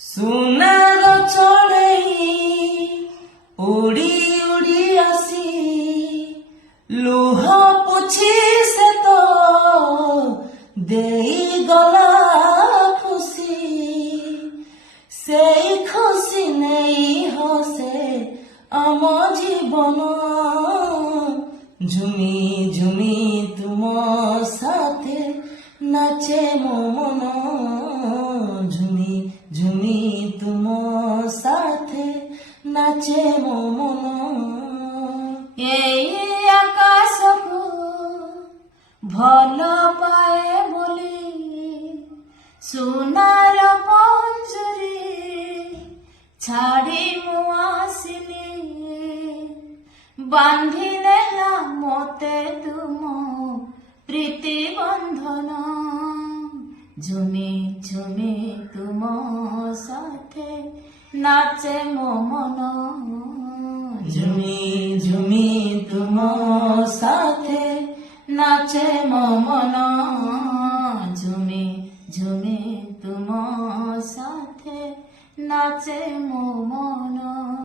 ସୁନାର ଚଢ଼େଇ ଉଡ଼ି ଉଡ଼ି ଆସି ଲୁହ ପୋଛି ସେ ତ ଦେଇଗଲା ଖୁସି। ସେଇ ଖୁସି ନେଇ ହସେ ଆମ ଜୀବନ। ঝুমি ঝুমি তুম সাথে নাচে মো মন। ঝুমি ঝুমি তুম সাথে নাচে মো মন। এই আকাশকু ভাল পায়ে বলি সোনার পঞ্জুরি ছাড়ি মু আসিলি। বান্ধি নেলা মতে তুম প্রীতি বন্ধন। ঝুমি ঝুমি তুম সাথে নাচে মো মন। ঝুমি ঝুমি তুম সাথে নাচে মো মন। ঝুমি ঝুমি তুম সাথে নাচে মো মন।